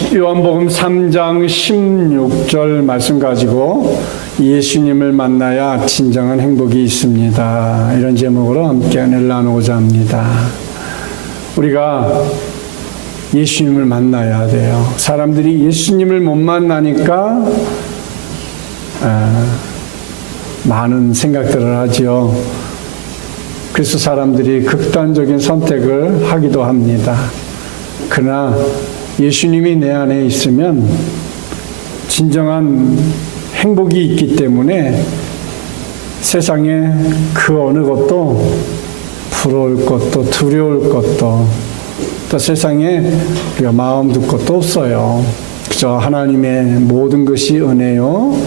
요한복음 3장 16절 말씀 가지고 예수님을 만나야 진정한 행복이 있습니다. 이런 제목으로 함께 은혜를 나누고자 합니다. 우리가 예수님을 만나야 돼요. 사람들이 예수님을 못 만나니까 많은 생각들을 하죠. 그래서 사람들이 극단적인 선택을 하기도 합니다. 그러나 예수님이 내 안에 있으면 진정한 행복이 있기 때문에 세상에 그 어느 것도 부러울 것도 두려울 것도 또 세상에 우리가 마음 둘 것도 없어요. 그저 하나님의 모든 것이 은혜요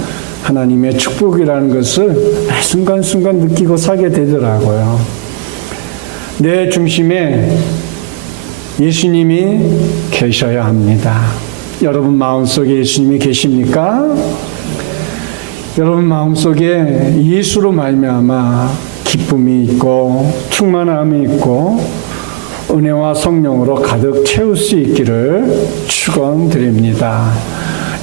하나님의 축복이라는 것을 순간순간 느끼고 살게 되더라고요. 내 중심에 예수님이 계셔야 합니다. 여러분 마음속에 예수님이 계십니까? 여러분 마음속에 예수로 말미암아 기쁨이 있고 충만함이 있고 은혜와 성령으로 가득 채울 수 있기를 축원드립니다.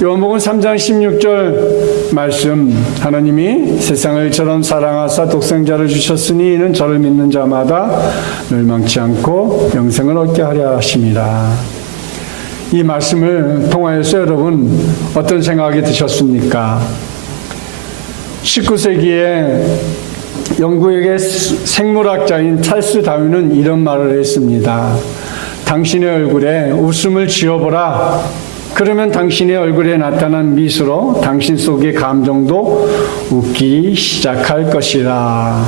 요한복음 3장 16절 말씀, 하나님이 세상을 이처럼 사랑하사 독생자를 주셨으니 이는 저를 믿는 자마다 멸망치 않고 영생을 얻게 하려 하심이라. 이 말씀을 통하여서 여러분 어떤 생각이 드셨습니까? 19세기에 영국의 생물학자인 찰스 다윈은 이런 말을 했습니다. 당신의 얼굴에 웃음을 지어보라. 그러면 당신의 얼굴에 나타난 미소로 당신 속의 감정도 웃기 시작할 것이라.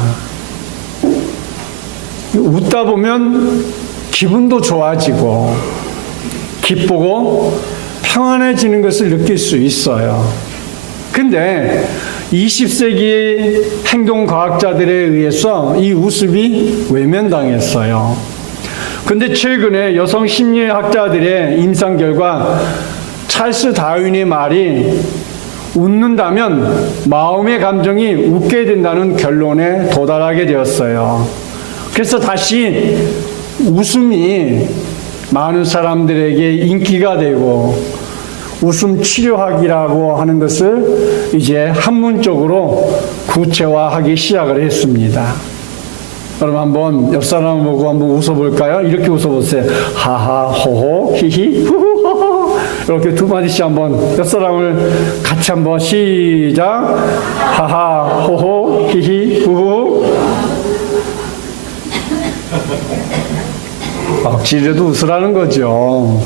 웃다 보면 기분도 좋아지고 기쁘고 평안해지는 것을 느낄 수 있어요. 근데 20세기 행동과학자들에 의해서 이 웃음이 외면당했어요. 근데 최근에 여성 심리학자들의 임상 결과 찰스 다윈의 말이 웃는다면 마음의 감정이 웃게 된다는 결론에 도달하게 되었어요. 그래서 다시 웃음이 많은 사람들에게 인기가 되고 웃음 치료학이라고 하는 것을 이제 학문적으로 구체화하기 시작을 했습니다. 여러분 한번 옆 사람 보고 한번 웃어볼까요? 이렇게 웃어보세요. 하하, 호호, 히히, 후후호호. 이렇게 두 마디씩 한번 옆 사람을 같이 한번 시작. 하하, 호호, 히히, 후후. 억지로도 웃으라는 거죠.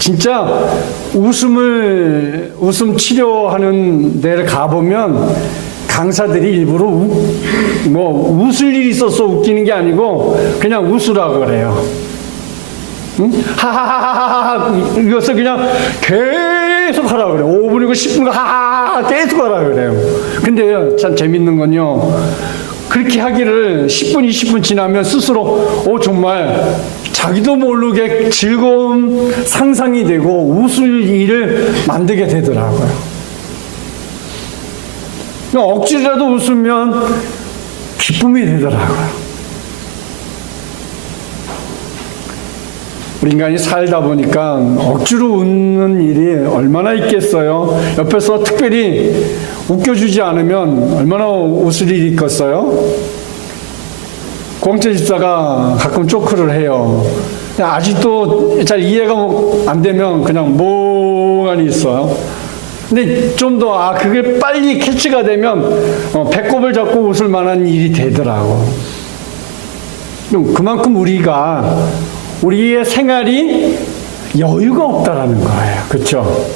진짜 웃음 치료하는 데를 가보면 강사들이 일부러 웃을 일이 있어서 웃기는 게 아니고 그냥 웃으라고 그래요. 응? 하하하하하 이것을 그냥 계속 하라고 그래요. 5분이고 10분이고 하하하 계속 하라고 그래요. 근데요, 참 재밌는 건요. 그렇게 하기를 10분, 20분 지나면 스스로 정말 자기도 모르게 즐거운 상상이 되고 웃을 일을 만들게 되더라고요. 억지라도 웃으면 기쁨이 되더라고요. 우리 인간이 살다 보니까 억지로 웃는 일이 얼마나 있겠어요? 옆에서 특별히 웃겨주지 않으면 얼마나 웃을 일이 있겠어요? 공채 집사가 가끔 조크를 해요. 아직도 잘 이해가 안 되면 그냥 멍하니 있어요. 근데 좀 더 그게 빨리 캐치가 되면 배꼽을 잡고 웃을 만한 일이 되더라고. 그만큼 우리의 생활이 여유가 없다라는 거예요. 그렇죠?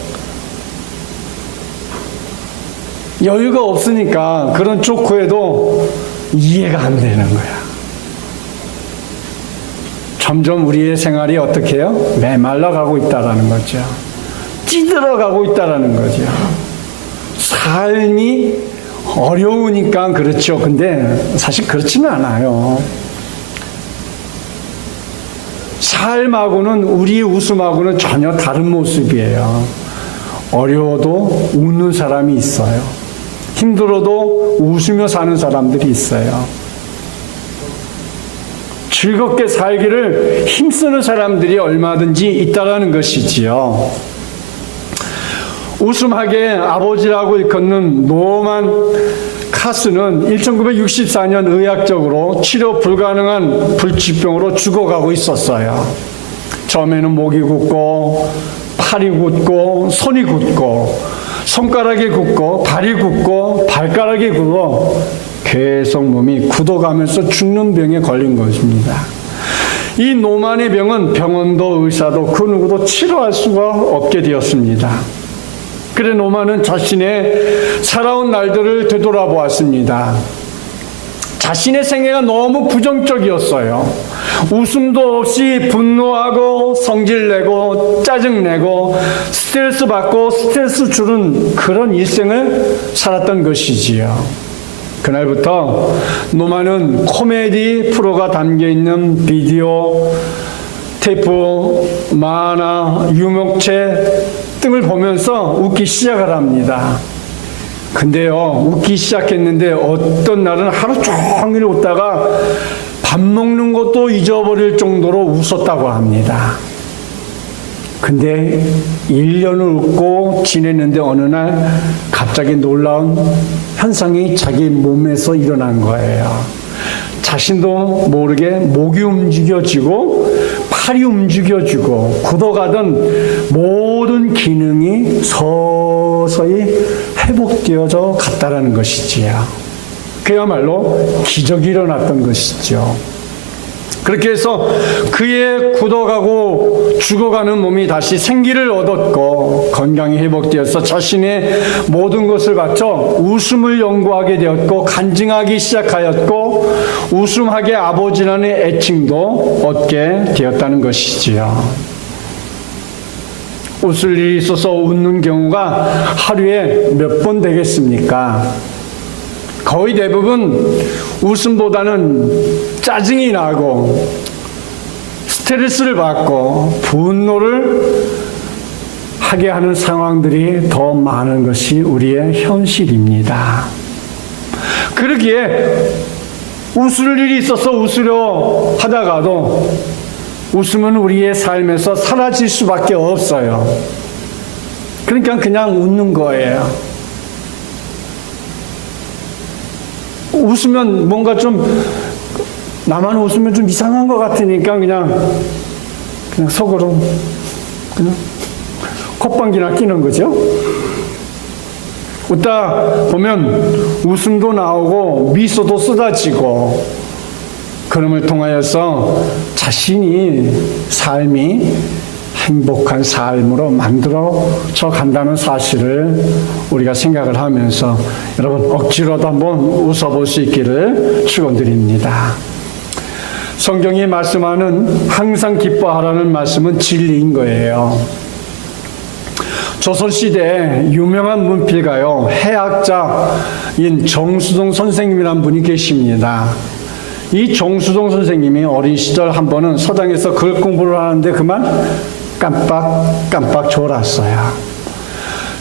여유가 없으니까 그런 조크에도 이해가 안 되는 거야. 점점 우리의 생활이 어떻게 해요? 메말라가고 있다라는 거죠. 찌들어가고 있다라는 거죠. 삶이 어려우니까 그렇죠. 근데 사실 그렇지는 않아요. 삶하고는 우리의 웃음하고는 전혀 다른 모습이에요. 어려워도 웃는 사람이 있어요. 힘들어도 웃으며 사는 사람들이 있어요. 즐겁게 살기를 힘쓰는 사람들이 얼마든지 있다라는 것이지요. 웃음하게 아버지라고 일컫는 노만 카스는 1964년 의학적으로 치료 불가능한 불치병으로 죽어가고 있었어요. 처음에는 목이 굳고 팔이 굳고 손이 굳고 손가락이 굳고 다리 굳고 발가락이 굳어 계속 몸이 굳어가면서 죽는 병에 걸린 것입니다. 이 노만의 병은 병원도 의사도 그 누구도 치료할 수가 없게 되었습니다. 그래 노만은 자신의 살아온 날들을 되돌아보았습니다. 자신의 생애가 너무 부정적이었어요. 웃음도 없이 분노하고 성질내고 짜증내고 스트레스 받고 스트레스 주는 그런 일생을 살았던 것이지요. 그날부터 노만은 코미디 프로가 담겨있는 비디오, 테이프, 만화, 유목책 등을 보면서 웃기 시작을 합니다. 근데요, 웃기 시작했는데 어떤 날은 하루 종일 웃다가 밥 먹는 것도 잊어버릴 정도로 웃었다고 합니다. 근데 1년을 웃고 지냈는데 어느 날 갑자기 놀라운 현상이 자기 몸에서 일어난 거예요. 자신도 모르게 목이 움직여지고 팔이 움직여지고 굳어가던 모든 기능이 서서히 회복되어져 갔다라는 것이지요. 그야말로 기적이 일어났던 것이죠. 그렇게 해서 그의 굳어가고 죽어가는 몸이 다시 생기를 얻었고 건강이 회복되어서 자신의 모든 것을 바쳐 웃음을 연구하게 되었고 간증하기 시작하였고 웃음하게 아버지라는 애칭도 얻게 되었다는 것이지요. 웃을 일이 있어서 웃는 경우가 하루에 몇 번 되겠습니까? 거의 대부분 웃음보다는 짜증이 나고 스트레스를 받고 분노를 하게 하는 상황들이 더 많은 것이 우리의 현실입니다. 그러기에 웃을 일이 있어서 웃으려 하다가도 웃음은 우리의 삶에서 사라질 수밖에 없어요. 그러니까 그냥 웃는 거예요. 웃으면 뭔가 좀 나만 웃으면 좀 이상한 것 같으니까 그냥 속으로 그냥 콧방귀나 끼는 거죠. 웃다 보면 웃음도 나오고 미소도 쏟아지고 그럼을 통하여서 자신이 삶이 행복한 삶으로 만들어져 간다는 사실을 우리가 생각을 하면서 여러분 억지로도 한번 웃어볼 수 있기를 축원드립니다. 성경이 말씀하는 항상 기뻐하라는 말씀은 진리인 거예요. 조선시대에 유명한 문필가요 해학자인 정수동 선생님이라는 분이 계십니다. 이 정수동 선생님이 어린 시절 한 번은 서당에서 글 공부를 하는데 그만 깜빡 졸았어요.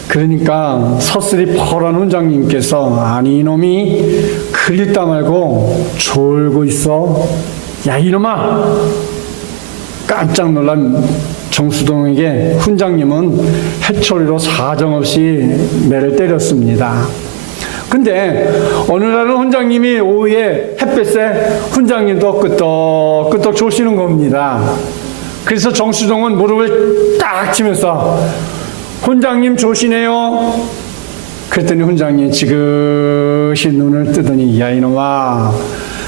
그러니까 서슬이 펄한 훈장님께서 아니 이놈이 글 읽다 말고 졸고 있어. 야 이놈아! 깜짝 놀란 정수동에게 훈장님은 해초리로 사정없이 매를 때렸습니다. 근데 어느 날은 훈장님이 오후에 햇볕에 훈장님도 끄떡끄떡 조시는 겁니다. 그래서 정수동은 무릎을 딱 치면서 훈장님 조시네요. 그랬더니 훈장님이 지그시 눈을 뜨더니 야 이놈아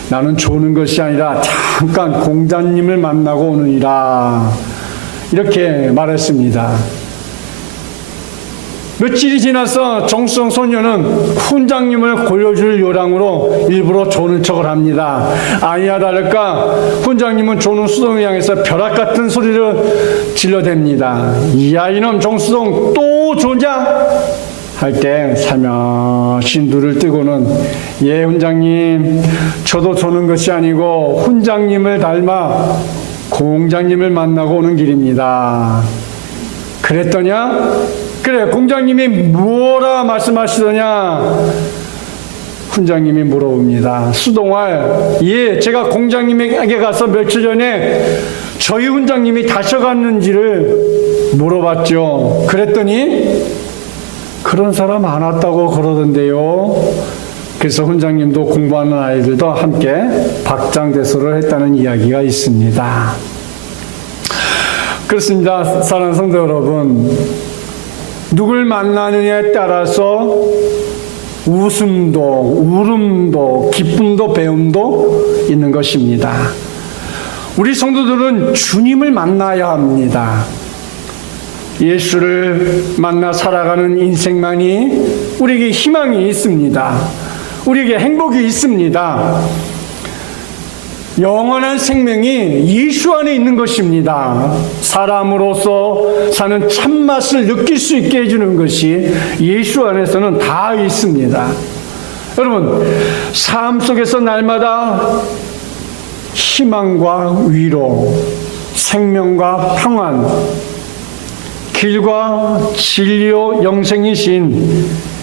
나는 조는 것이 아니라 잠깐 공자님을 만나고 오느니라 이렇게 말했습니다. 며칠이 지나서 정수동 소녀는 훈장님을 골려줄 요량으로 일부러 조는 척을 합니다. 아니야 다를까 훈장님은 조는 수동을 향해서 벼락 같은 소리를 질러댑니다. 이야 이놈 정수동 또 조냐? 할 때 살며시 눈을 뜨고는 예 훈장님 저도 조는 것이 아니고 훈장님을 닮아 공장님을 만나고 오는 길입니다. 그랬더냐? 그래 공장님이 뭐라 말씀하시더냐? 훈장님이 물어봅니다. 수동활, 예, 제가 공장님에게 가서 며칠 전에 저희 훈장님이 다셔갔는지를 물어봤죠. 그랬더니 그런 사람 안 왔다고 그러던데요. 그래서 훈장님도 공부하는 아이들도 함께 박장대소를 했다는 이야기가 있습니다. 그렇습니다. 사랑하는 성도 여러분, 누굴 만나느냐에 따라서 웃음도, 울음도, 기쁨도, 배움도 있는 것입니다. 우리 성도들은 주님을 만나야 합니다. 예수를 만나 살아가는 인생만이 우리에게 희망이 있습니다. 우리에게 행복이 있습니다. 영원한 생명이 예수 안에 있는 것입니다. 사람으로서 사는 참맛을 느낄 수 있게 해주는 것이 예수 안에서는 다 있습니다. 여러분, 삶 속에서 날마다 희망과 위로, 생명과 평안, 길과 진리요 영생이신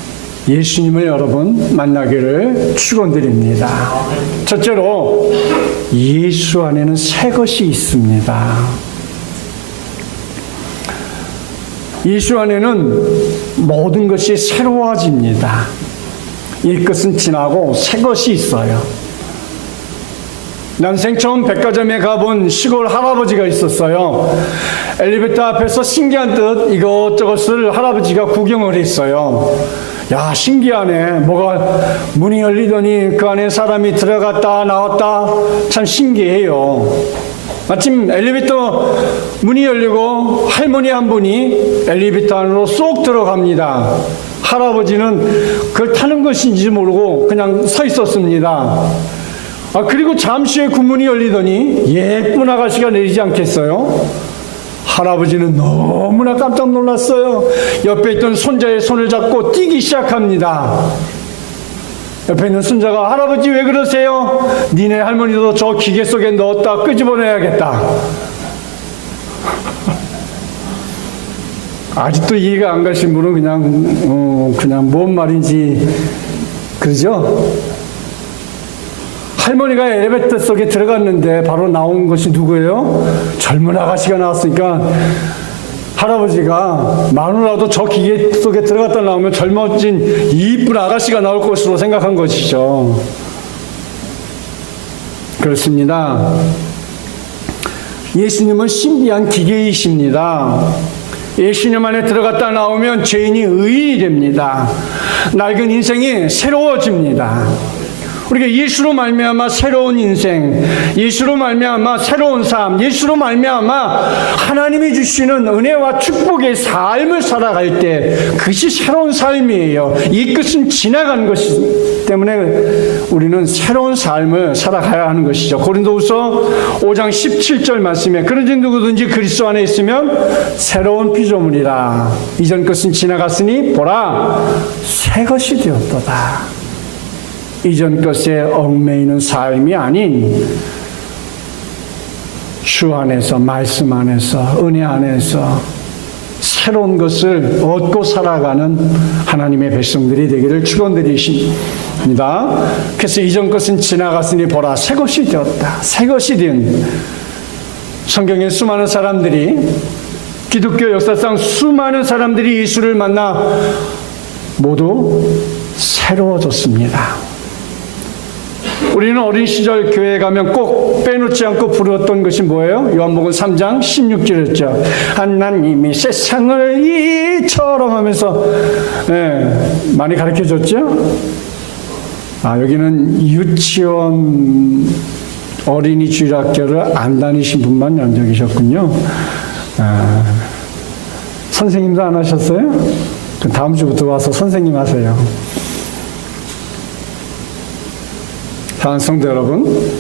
예수님을 여러분 만나기를 축원드립니다. 첫째로 예수 안에는 새 것이 있습니다. 예수 안에는 모든 것이 새로워집니다. 옛것은 지나고 새 것이 있어요. 난생 처음 백화점에 가본 시골 할아버지가 있었어요. 엘리베이터 앞에서 신기한 듯 이것저것을 할아버지가 구경을 했어요. 야, 신기하네. 뭐가 문이 열리더니 그 안에 사람이 들어갔다 나왔다. 참 신기해요. 마침 엘리베이터 문이 열리고 할머니 한 분이 엘리베이터 안으로 쏙 들어갑니다. 할아버지는 그걸 타는 것인지 모르고 그냥 서 있었습니다. 그리고 잠시 후에 그 문이 열리더니 예쁜 아가씨가 내리지 않겠어요? 할아버지는 너무나 깜짝 놀랐어요. 옆에 있던 손자의 손을 잡고 뛰기 시작합니다. 옆에 있는 손자가 할아버지 왜 그러세요? 니네 할머니도 저 기계 속에 넣었다 끄집어내야겠다. 아직도 이해가 안 가신 분은 그냥 뭔 말인지 그러죠? 할머니가 엘리베이터 속에 들어갔는데 바로 나온 것이 누구예요? 젊은 아가씨가 나왔으니까 할아버지가 마누라도 저 기계 속에 들어갔다 나오면 젊어진 이쁜 아가씨가 나올 것으로 생각한 것이죠. 그렇습니다. 예수님은 신비한 기계이십니다. 예수님 안에 들어갔다 나오면 죄인이 의인이 됩니다. 낡은 인생이 새로워집니다. 우리가 예수로 말미암아 새로운 인생, 예수로 말미암아 새로운 삶, 예수로 말미암아 하나님이 주시는 은혜와 축복의 삶을 살아갈 때 그것이 새로운 삶이에요. 이 끝은 지나간 것이기 때문에 우리는 새로운 삶을 살아가야 하는 것이죠. 고린도후서 5장 17절 말씀에 그런지 누구든지 그리스도 안에 있으면 새로운 피조물이라. 이전 것은 지나갔으니 보라 새 것이 되었도다. 이전 것에 얽매이는 삶이 아닌 주 안에서, 말씀 안에서, 은혜 안에서 새로운 것을 얻고 살아가는 하나님의 백성들이 되기를 축원드리십니다. 그래서 이전 것은 지나갔으니 보라 새 것이 되었다. 새 것이 된 성경의 수많은 사람들이, 기독교 역사상 수많은 사람들이 예수를 만나 모두 새로워졌습니다. 우리는 어린 시절 교회에 가면 꼭 빼놓지 않고 부르었던 것이 뭐예요? 요한복음 3장 16절이었죠. 하나님이 세상을 이처럼 하면서 많이 가르쳐줬죠. 여기는 유치원 어린이 주일학교를 안 다니신 분만 양적이셨군요. 선생님도 안 하셨어요? 다음 주부터 와서 선생님 하세요. 사랑하는 성도 여러분,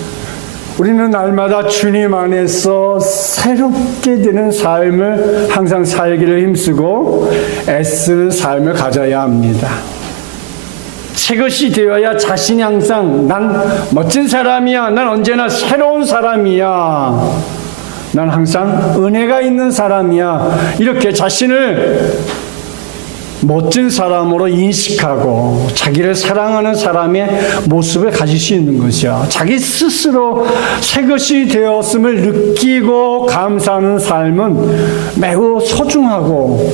우리는 날마다 주님 안에서 새롭게 되는 삶을 항상 살기를 힘쓰고 애쓰는 삶을 가져야 합니다. 새 것이 되어야 자신이 항상 난 멋진 사람이야, 난 언제나 새로운 사람이야, 난 항상 은혜가 있는 사람이야, 이렇게 자신을 멋진 사람으로 인식하고 자기를 사랑하는 사람의 모습을 가질 수 있는 거죠. 자기 스스로 새 것이 되었음을 느끼고 감사하는 삶은 매우 소중하고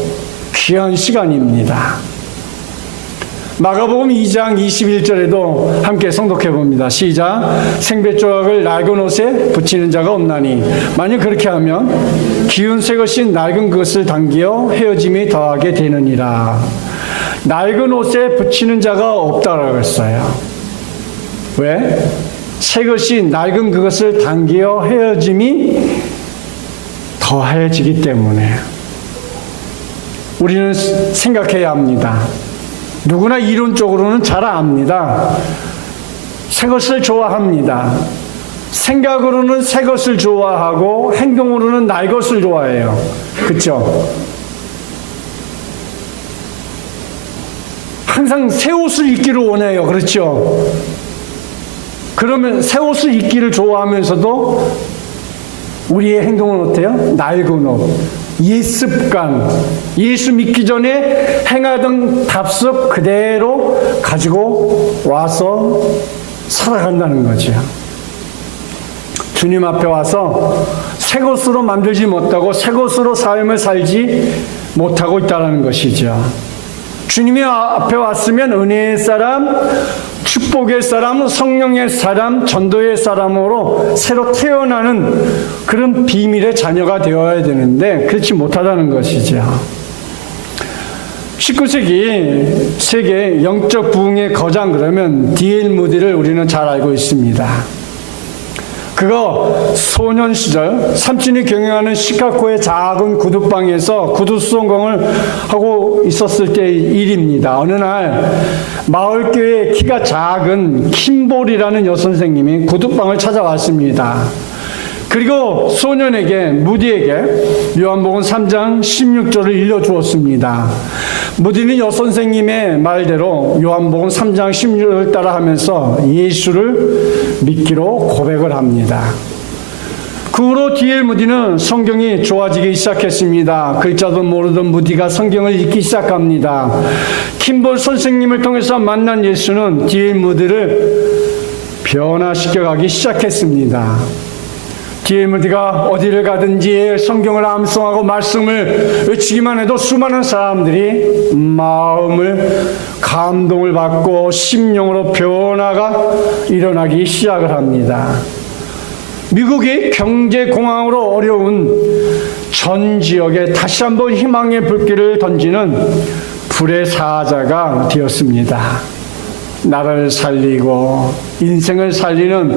귀한 시간입니다. 마가복음 2장 21절에도 함께 성독해 봅니다. 시작. 생배조각을 낡은 옷에 붙이는 자가 없나니 만약 그렇게 하면 기운 새 것이 낡은 것을 당기어 헤어짐이 더하게 되느니라. 낡은 옷에 붙이는 자가 없다라고 했어요. 왜? 새 것이 낡은 그것을 당기어 헤어짐이 더해지기 때문에 우리는 생각해야 합니다. 누구나 이론적으로는 잘 압니다. 새 것을 좋아합니다. 생각으로는 새 것을 좋아하고 행동으로는 날 것을 좋아해요. 그렇죠? 항상 새 옷을 입기를 원해요. 그렇죠? 그러면 새 옷을 입기를 좋아하면서도 우리의 행동은 어때요? 낡은 옷. 옛습관, 예수 믿기 전에 행하던 답습 그대로 가지고 와서 살아간다는 거죠. 주님 앞에 와서 새 것으로 만들지 못하고 새 것으로 삶을 살지 못하고 있다는 것이죠. 주님이 앞에 왔으면 은혜의 사람, 축복의 사람, 성령의 사람, 전도의 사람으로 새로 태어나는 그런 비밀의 자녀가 되어야 되는데 그렇지 못하다는 것이죠. 19세기 세계 영적 부흥의 거장 그러면 D.L. 무디를 우리는 잘 알고 있습니다. 그거 소년 시절 삼촌이 경영하는 시카고의 작은 구두방에서 구두 수송공을 하고 있었을 때의 일입니다. 어느 날 마을교회 키가 작은 킴볼이라는 여선생님이 구두방을 찾아왔습니다. 그리고 소년에게 무디에게 요한복음 3장 16절을 일러주었습니다. 무디는 여선생님의 말대로 요한복음 3장 16절을 따라하면서 예수를 믿기로 고백을 합니다. 그 후로 D.L. 무디는 성경이 좋아지기 시작했습니다. 글자도 모르던 무디가 성경을 읽기 시작합니다. 킴볼 선생님을 통해서 만난 예수는 D.L. 무디를 변화시켜가기 시작했습니다. D.L. 무디가 어디를 가든지 성경을 암송하고 말씀을 외치기만 해도 수많은 사람들이 마음을 감동을 받고 심령으로 변화가 일어나기 시작을 합니다. 미국이 경제공황으로 어려운 전 지역에 다시 한번 희망의 불길을 던지는 불의 사자가 되었습니다. 나라를 살리고 인생을 살리는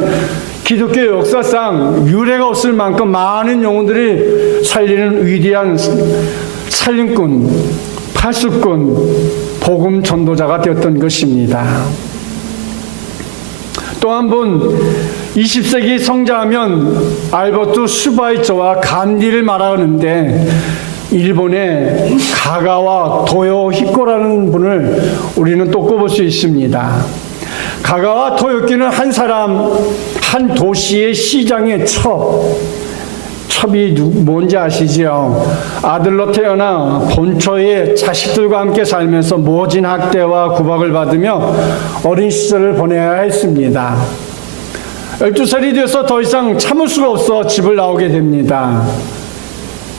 기독교 역사상 유례가 없을 만큼 많은 영혼들이 살리는 위대한 살림꾼, 파수꾼, 복음 전도자가 되었던 것입니다. 또 한 번 20세기 성자하면 알버트 슈바이처와 간디를 말하는데 일본의 가가와 도요 히코라는 분을 우리는 또 꼽을 수 있습니다. 가가와 도요키는 한 사람, 한 도시의 시장의 첩이 뭔지 아시죠? 아들로 태어나 본초의 자식들과 함께 살면서 모진 학대와 구박을 받으며 어린 시절을 보내야 했습니다. 12살이 되어서 더 이상 참을 수가 없어 집을 나오게 됩니다.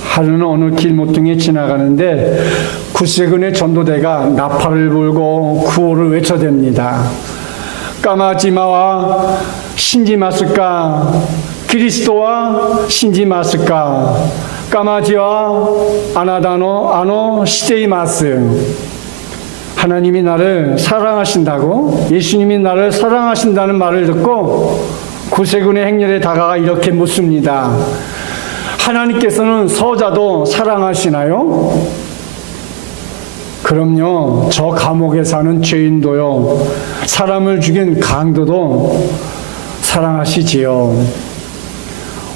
하루는 어느 길모퉁이에 지나가는데 구세군의 전도대가 나팔을 불고 구호를 외쳐댑니다. 까마지마와 신지마스까, 그리스도와 신지마스까, 까마지와 아나다노 아노 시데이마스. 하나님이 나를 사랑하신다고, 예수님이 나를 사랑하신다는 말을 듣고 구세군의 행렬에 다가가 이렇게 묻습니다. 하나님께서는 서자도 사랑하시나요? 그럼요. 저 감옥에 사는 죄인도요, 사람을 죽인 강도도 사랑하시지요.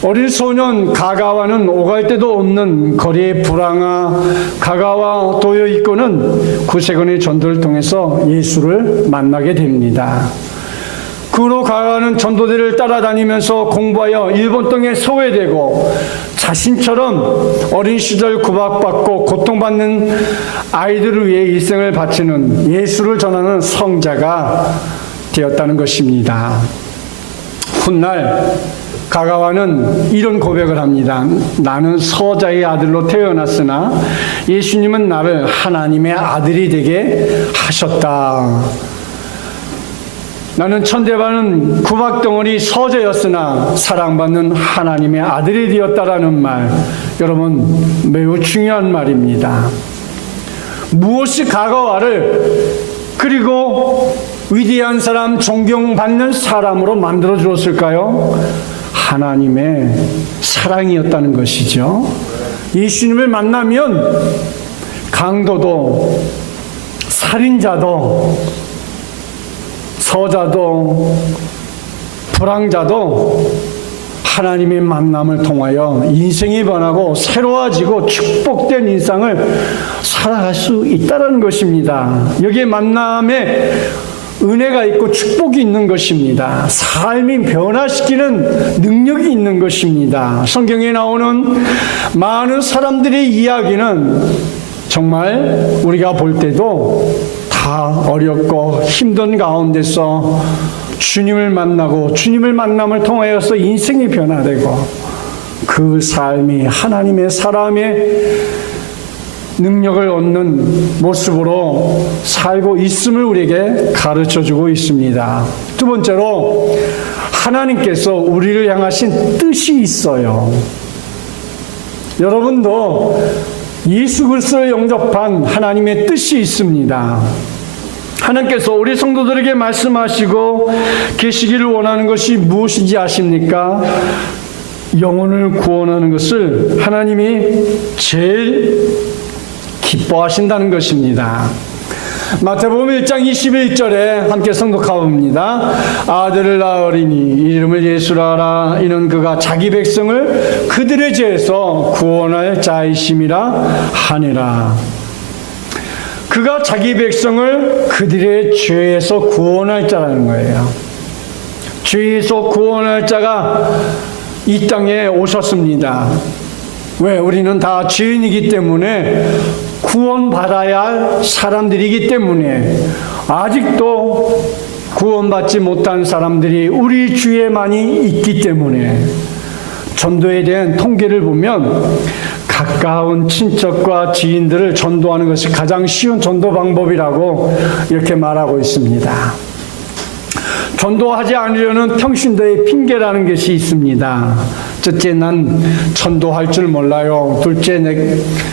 어린 소년 가가와는 오갈 데도 없는 거리의 불황아 가가와 도요이코는 구세군의 전도를 통해서 예수를 만나게 됩니다. 그 후로 가가와는 전도대를 따라다니면서 공부하여 일본 땅에 소외되고 자신처럼 어린 시절 구박받고 고통받는 아이들을 위해 일생을 바치는 예수를 전하는 성자가 되었다는 것입니다. 훗날 가가와는 이런 고백을 합니다. 나는 서자의 아들로 태어났으나 예수님은 나를 하나님의 아들이 되게 하셨다. 나는 천대받는 구박덩어리 서자였으나 사랑받는 하나님의 아들이 되었다라는 말, 여러분 매우 중요한 말입니다. 무엇이 가가와를 그리고 위대한 사람, 존경받는 사람으로 만들어 주었을까요? 하나님의 사랑이었다는 것이죠. 예수님을 만나면 강도도 살인자도 서자도 불황자도 하나님의 만남을 통하여 인생이 변하고 새로워지고 축복된 인생을 살아갈 수 있다는 것입니다. 여기에 만남에 은혜가 있고 축복이 있는 것입니다. 삶이 변화시키는 능력이 있는 것입니다. 성경에 나오는 많은 사람들의 이야기는 정말 우리가 볼 때도 다 어렵고 힘든 가운데서 주님을 만나고 주님을 만남을 통하여서 인생이 변화되고 그 삶이 하나님의 사람의 능력을 얻는 모습으로 살고 있음을 우리에게 가르쳐주고 있습니다. 두 번째로 하나님께서 우리를 향하신 뜻이 있어요. 여러분도 예수 그리스도를 영접한 하나님의 뜻이 있습니다. 하나님께서 우리 성도들에게 말씀하시고 계시기를 원하는 것이 무엇인지 아십니까? 영혼을 구원하는 것을 하나님이 제일 기뻐하신다는 것입니다. 마태복음 1장 21절에 함께 성독하옵니다. 아들을 낳으리니 이름을 예수라 하라. 이는 그가 자기 백성을 그들의 죄에서 구원할 자이심이라 하니라. 그가 자기 백성을 그들의 죄에서 구원할 자라는 거예요. 죄에서 구원할 자가 이 땅에 오셨습니다. 왜? 우리는 다 죄인이기 때문에 구원받아야 할 사람들이기 때문에 아직도 구원받지 못한 사람들이 우리 주위에 많이 있기 때문에 전도에 대한 통계를 보면 가까운 친척과 지인들을 전도하는 것이 가장 쉬운 전도 방법이라고 이렇게 말하고 있습니다. 전도하지 않으려는 평신도의 핑계라는 것이 있습니다. 첫째, 난 전도할 줄 몰라요. 둘째,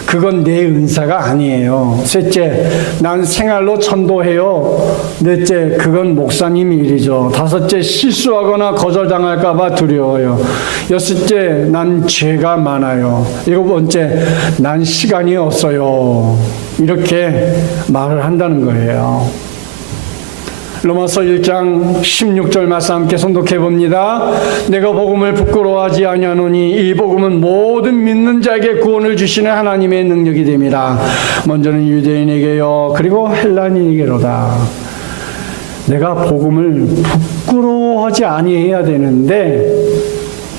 그건 내 은사가 아니에요. 셋째, 난 생활로 전도해요. 넷째, 그건 목사님 일이죠. 다섯째, 실수하거나 거절당할까 봐 두려워요. 여섯째, 난 죄가 많아요. 일곱 번째, 난 시간이 없어요. 이렇게 말을 한다는 거예요. 로마서 1장 16절 말씀 함께 손독해 봅니다. 내가 복음을 부끄러워하지 아니하노니 이 복음은 모든 믿는 자에게 구원을 주시는 하나님의 능력이 됨이라. 먼저는 유대인에게요 그리고 헬라인에게로다. 내가 복음을 부끄러워하지 아니해야 되는데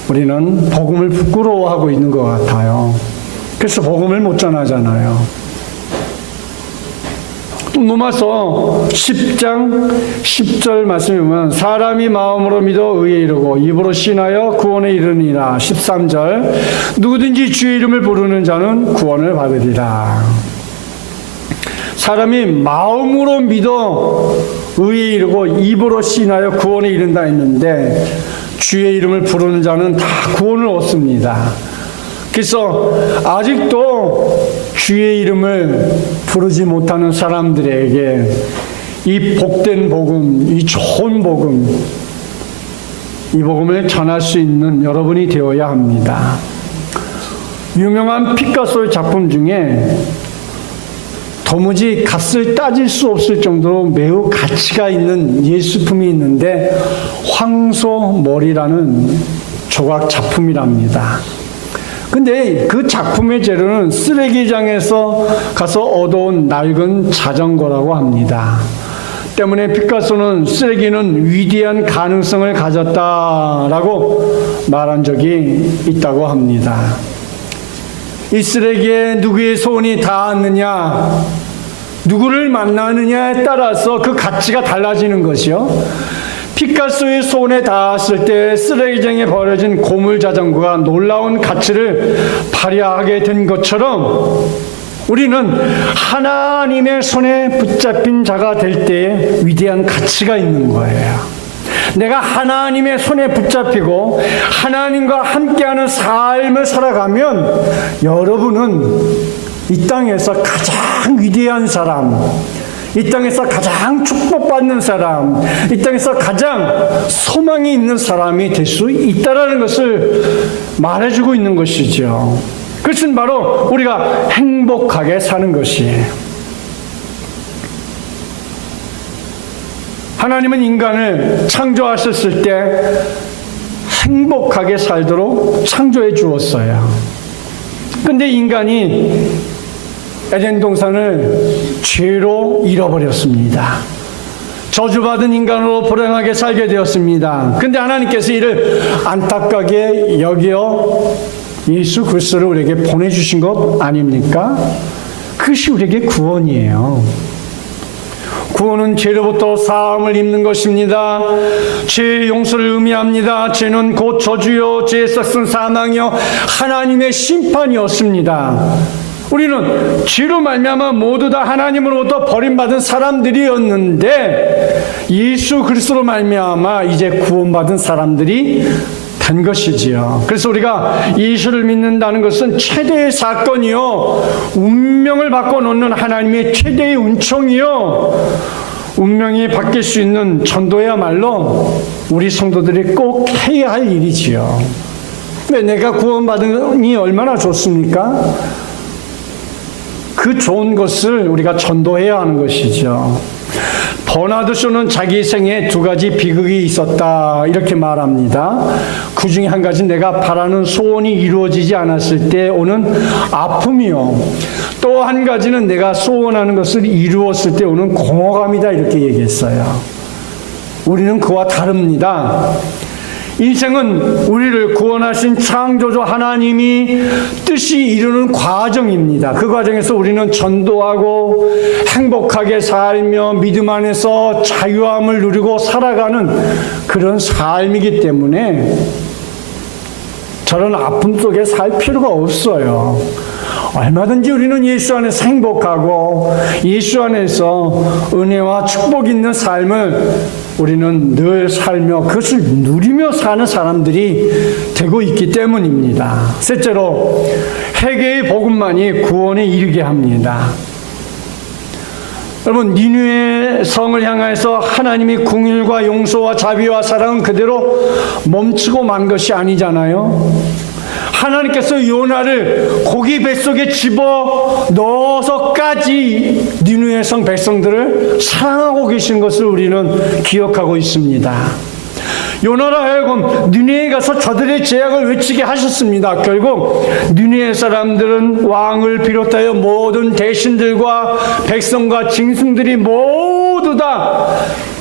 우리는 복음을 부끄러워하고 있는 것 같아요. 그래서 복음을 못 전하잖아요. 로마서 10장 10절 말씀에 보면 사람이 마음으로 믿어 의에 이르고 입으로 신하여 구원에 이르니라. 13절 누구든지 주의 이름을 부르는 자는 구원을 받으리라. 사람이 마음으로 믿어 의에 이르고 입으로 신하여 구원에 이른다 했는데 주의 이름을 부르는 자는 다 구원을 얻습니다. 그래서 아직도 주의 이름을 부르지 못하는 사람들에게 이 복된 복음, 이 좋은 복음, 이 복음을 전할 수 있는 여러분이 되어야 합니다. 유명한 피카소의 작품 중에 도무지 값을 따질 수 없을 정도로 매우 가치가 있는 예술품이 있는데 황소머리라는 조각 작품이랍니다. 근데 그 작품의 재료는 쓰레기장에서 가서 얻어온 낡은 자전거라고 합니다. 때문에 피카소는 쓰레기는 위대한 가능성을 가졌다라고 말한 적이 있다고 합니다. 이 쓰레기에 누구의 손이 닿았느냐, 누구를 만나느냐에 따라서 그 가치가 달라지는 것이요. 피카소의 손에 닿았을 때 쓰레기장에 버려진 고물 자전거가 놀라운 가치를 발휘하게 된 것처럼 우리는 하나님의 손에 붙잡힌 자가 될 때에 위대한 가치가 있는 거예요. 내가 하나님의 손에 붙잡히고 하나님과 함께하는 삶을 살아가면 여러분은 이 땅에서 가장 위대한 사람, 이 땅에서 가장 축복받는 사람, 이 땅에서 가장 소망이 있는 사람이 될 수 있다는 것을 말해주고 있는 것이죠. 그것은 바로 우리가 행복하게 사는 것이에요. 하나님은 인간을 창조하셨을 때 행복하게 살도록 창조해 주었어요. 근데 인간이 에덴 동산을 죄로 잃어버렸습니다. 저주받은 인간으로 불행하게 살게 되었습니다. 근데 하나님께서 이를 안타깝게 여겨 예수 그리스도를 우리에게 보내주신 것 아닙니까? 그것이 우리에게 구원이에요. 구원은 죄로부터 사함을 입는 것입니다. 죄의 용서를 의미합니다. 죄는 곧 저주요, 죄의 싹은 사망이요, 하나님의 심판이었습니다. 우리는 죄로 말미암아 모두 다 하나님으로부터 버림받은 사람들이었는데 예수 그리스도로 말미암아 이제 구원받은 사람들이 된 것이지요. 그래서 우리가 예수를 믿는다는 것은 최대의 사건이요, 운명을 바꿔놓는 하나님의 최대의 은총이요, 운명이 바뀔 수 있는 전도야말로 우리 성도들이 꼭 해야 할 일이지요. 왜 내가 구원받으니 얼마나 좋습니까? 그 좋은 것을 우리가 전도해야 하는 것이죠. 버나드 쇼는 자기 생에 두 가지 비극이 있었다 이렇게 말합니다. 그 중에 한 가지는 내가 바라는 소원이 이루어지지 않았을 때 오는 아픔이요, 또 한 가지는 내가 소원하는 것을 이루었을 때 오는 공허감이다 이렇게 얘기했어요. 우리는 그와 다릅니다. 인생은 우리를 구원하신 창조주 하나님이 뜻이 이루는 과정입니다. 그 과정에서 우리는 전도하고 행복하게 살며 믿음 안에서 자유함을 누리고 살아가는 그런 삶이기 때문에 저런 아픔 속에 살 필요가 없어요. 얼마든지 우리는 예수 안에서 행복하고 예수 안에서 은혜와 축복이 있는 삶을 우리는 늘 살며 그것을 누리며 사는 사람들이 되고 있기 때문입니다. 셋째로, 회개의 복음만이 구원에 이르게 합니다. 여러분, 니느웨 성을 향해서 하나님이 긍휼과 용서와 자비와 사랑은 그대로 멈추고 만 것이 아니잖아요. 하나님께서 요나를 고기 뱃속에 집어 넣어서까지 니느웨 성 백성들을 사랑하고 계신 것을 우리는 기억하고 있습니다. 요나로 하여금 니느웨에 가서 저들의 죄악을 외치게 하셨습니다. 결국 니느웨 사람들은 왕을 비롯하여 모든 대신들과 백성과 짐승들이 모두 다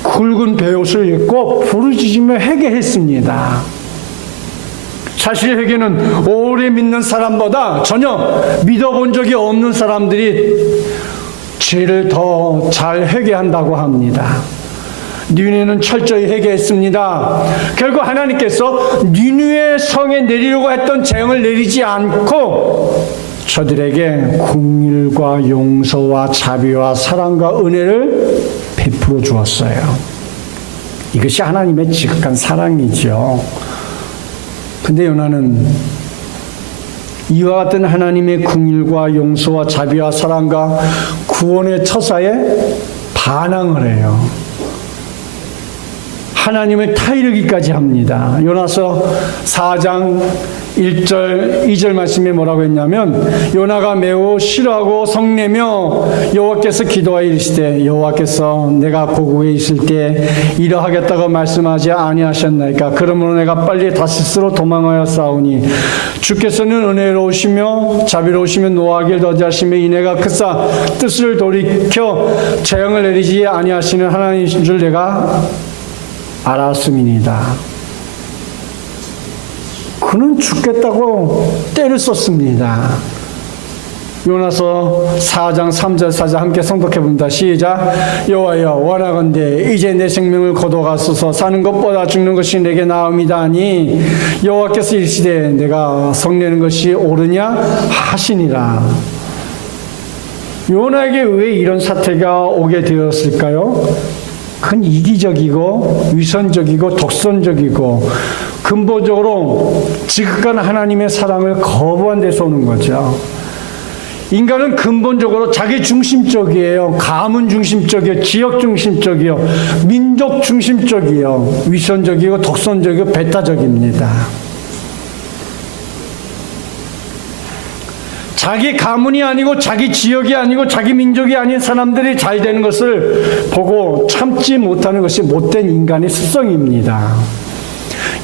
굵은 베옷을 입고 부르짖으며 회개했습니다. 사실 회개는 오래 믿는 사람보다 전혀 믿어본 적이 없는 사람들이 죄를 더 잘 회개한다고 합니다. 니느웨는 철저히 회개했습니다. 결국 하나님께서 니느웨 성에 내리려고 했던 재앙을 내리지 않고 저들에게 긍휼과 용서와 자비와 사랑과 은혜를 베풀어 주었어요. 이것이 하나님의 지극한 사랑이죠. 근데 요나는 이와 같은 하나님의 긍휼과 용서와 자비와 사랑과 구원의 처사에 반항을 해요. 하나님을 타이르기까지 합니다. 요나서 4장 1절 2절 말씀에 뭐라고 했냐면, 요나가 매우 싫어하고 성내며 여호와께서 기도하여 이르시되, 여호와께서 내가 고국에 있을 때 이러하겠다고 말씀하지 아니하셨나이까? 그러므로 내가 빨리 다시스로 도망하여 싸우니 주께서는 은혜로우시며 자비로우시며 노하기를 더디하시며 이내가 크사 뜻을 돌이켜 재앙을 내리지 아니하시는 하나님이신 줄 내가 알았음이니이다. 그는 죽겠다고 때를 썼습니다. 요나서 4장 3절 4절 함께 성독해 봅니다. 시작. 여호와여 원하건대 이제 내 생명을 거둬가소서. 사는 것보다 죽는 것이 내게 나음이다 하니 여호와께서 이르시되 내가 성내는 것이 옳으냐 하시니라. 요나에게 왜 이런 사태가 오게 되었을까요? 그건 이기적이고 위선적이고 독선적이고 근본적으로 지극한 하나님의 사랑을 거부한 데서 오는 거죠. 인간은 근본적으로 자기 중심적이에요. 가문 중심적이에요. 지역 중심적이에요. 민족 중심적이에요. 위선적이고 독선적이고 배타적입니다. 자기 가문이 아니고 자기 지역이 아니고 자기 민족이 아닌 사람들이 잘 되는 것을 보고 참지 못하는 것이 못된 인간의 습성입니다.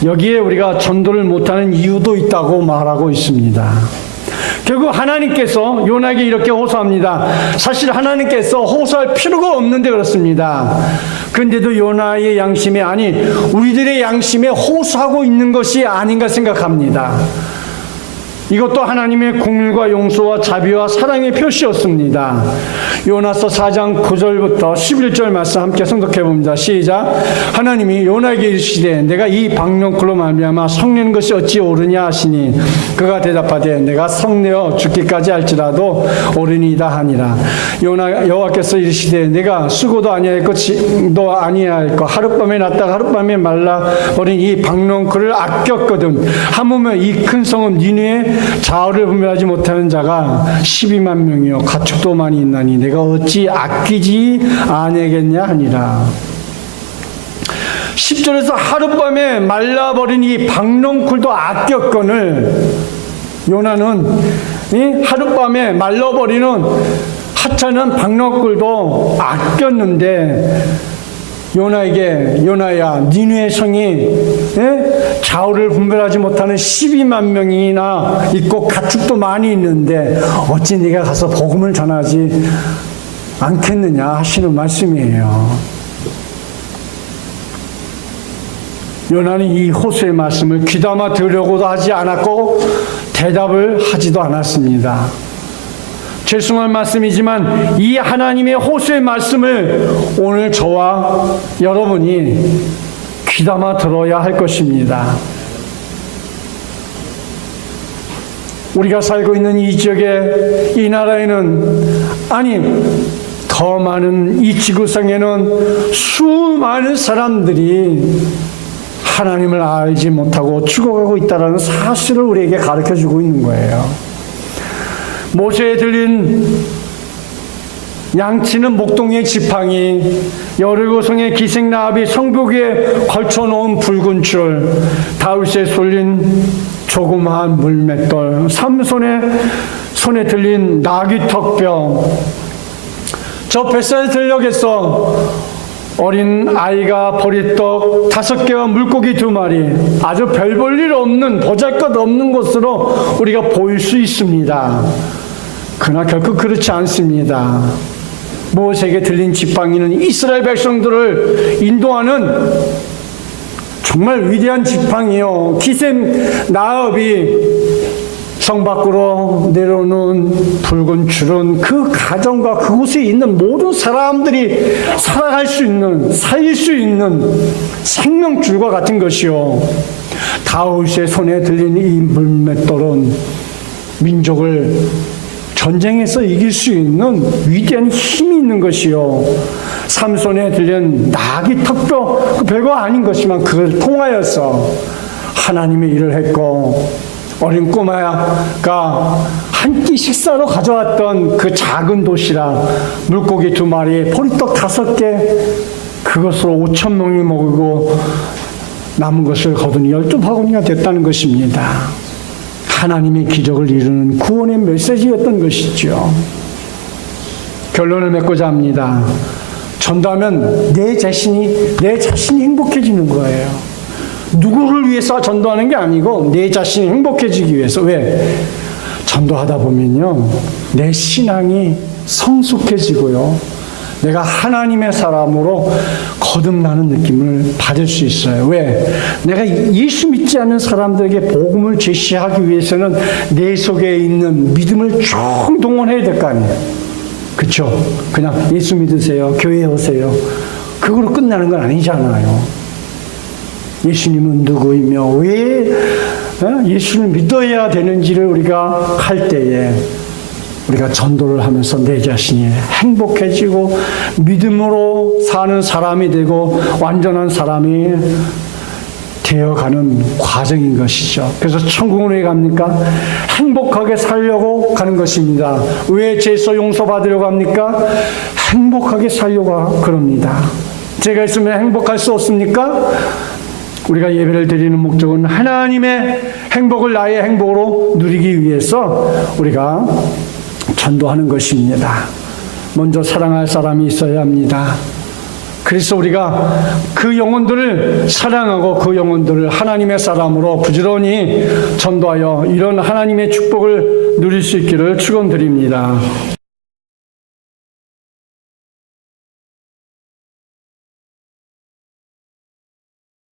여기에 우리가 전도를 못하는 이유도 있다고 말하고 있습니다. 결국 하나님께서 요나에게 이렇게 호소합니다. 사실 하나님께서 호소할 필요가 없는데 그렇습니다. 그런데도 요나의 양심에, 아니 우리들의 양심에 호소하고 있는 것이 아닌가 생각합니다. 이것도 하나님의 긍휼과 용서와 자비와 사랑의 표시였습니다. 요나서 4장 9절부터 11절 말씀 함께 성독해 봅니다. 시작. 하나님이 요나에게 이르시되 내가 이 박농쿨로 말미암아 성내는 것이 어찌 옳으냐 하시니 그가 대답하되 내가 성내어 죽기까지 할지라도 옳으니이다 하니라. 여호와께서 이르시되 내가 쓰고도 아니하였고 지도 아니하였고 하룻밤에 났다가 하룻밤에 말라버린 이 박농쿨을 아꼈거든. 하물며 이 큰 성은 니느에 좌우를 분별하지 못하는 자가 12만 명이요 가축도 많이 있나니 내가 어찌 아끼지 아니하겠냐 하니라. 10절에서 하룻밤에 말라버린 이 박농쿨도 아꼈건을 요나는 하룻밤에 말라버리는 하찮은 박농쿨도 아꼈는데 요나에게 요나야 니느웨 성이 좌우를 분별하지 못하는 12만 명이나 있고 가축도 많이 있는데 어찌 네가 가서 복음을 전하지 않겠느냐 하시는 말씀이에요. 요나는 이 호소의 말씀을 귀담아 들으려고도 하지 않았고 대답을 하지도 않았습니다. 죄송한 말씀이지만 이 하나님의 호소의 말씀을 오늘 저와 여러분이 귀담아 들어야 할 것입니다. 우리가 살고 있는 이 지역에, 이 나라에는, 아니 더 많은 이 지구상에는 수많은 사람들이 하나님을 알지 못하고 죽어가고 있다는 사실을 우리에게 가르쳐주고 있는 거예요. 모세에 들린 양치는 목동의 지팡이, 여리고성의 기생나합이 성벽에 걸쳐놓은 붉은 줄, 다윗에 쏠린 조그마한 물맷돌, 삼손의 손에 들린 나귀 턱뼈, 저 벳살 들녘에서 어린 아이가 보리떡 5개와 물고기 2마리, 아주 별 볼 일 없는, 보잘것없는 것으로 우리가 보일 수 있습니다. 그러나 결코 그렇지 않습니다. 모세에게 들린 지팡이는 이스라엘 백성들을 인도하는 정말 위대한 지팡이요, 기생 나합이 성 밖으로 내려오는 붉은 줄은 그 가정과 그곳에 있는 모든 사람들이 살아갈 수 있는, 살릴 수 있는 생명줄과 같은 것이요, 다윗의 손에 들린 이 물맷돌은 민족을 전쟁에서 이길 수 있는 위대한 힘이 있는 것이요, 삼손에 들린 나귀 턱뼈, 그 별거 아닌 것이지만 그걸 통하여서 하나님의 일을 했고, 어린 꼬마가 한 끼 식사로 가져왔던 그 작은 도시락, 물고기 2마리, 보리떡 5개, 그것으로 5,000명이 먹고 남은 것을 거두니 12바구니가 됐다는 것입니다. 하나님의 기적을 이루는 구원의 메시지였던 것이죠. 결론을 맺고자 합니다. 전도하면 내 자신이 행복해지는 거예요. 누구를 위해서 전도하는 게 아니고 내 자신이 행복해지기 위해서. 왜? 전도하다 보면요, 내 신앙이 성숙해지고요, 내가 하나님의 사람으로 거듭나는 느낌을 받을 수 있어요. 왜? 내가 예수 믿지 않는 사람들에게 복음을 제시하기 위해서는 내 속에 있는 믿음을 총동원해야 될 거 아니에요. 그렇죠? 그냥 예수 믿으세요. 교회에 오세요. 그걸로 끝나는 건 아니잖아요. 예수님은 누구이며 왜 예수를 믿어야 되는지를 우리가 할 때에 우리가 전도를 하면서 내 자신이 행복해지고 믿음으로 사는 사람이 되고 완전한 사람이 되어가는 과정인 것이죠. 그래서 천국은 왜 갑니까? 행복하게 살려고 가는 것입니다. 왜 죄서 용서받으려고 합니까? 행복하게 살려고 그럽니다. 제가 있으면 행복할 수 없습니까? 우리가 예배를 드리는 목적은 하나님의 행복을 나의 행복으로 누리기 위해서 우리가 전도하는 것입니다. 먼저 사랑할 사람이 있어야 합니다. 그래서 우리가 그 영혼들을 사랑하고 그 영혼들을 하나님의 사람으로 부지런히 전도하여 이런 하나님의 축복을 누릴 수 있기를 축원드립니다.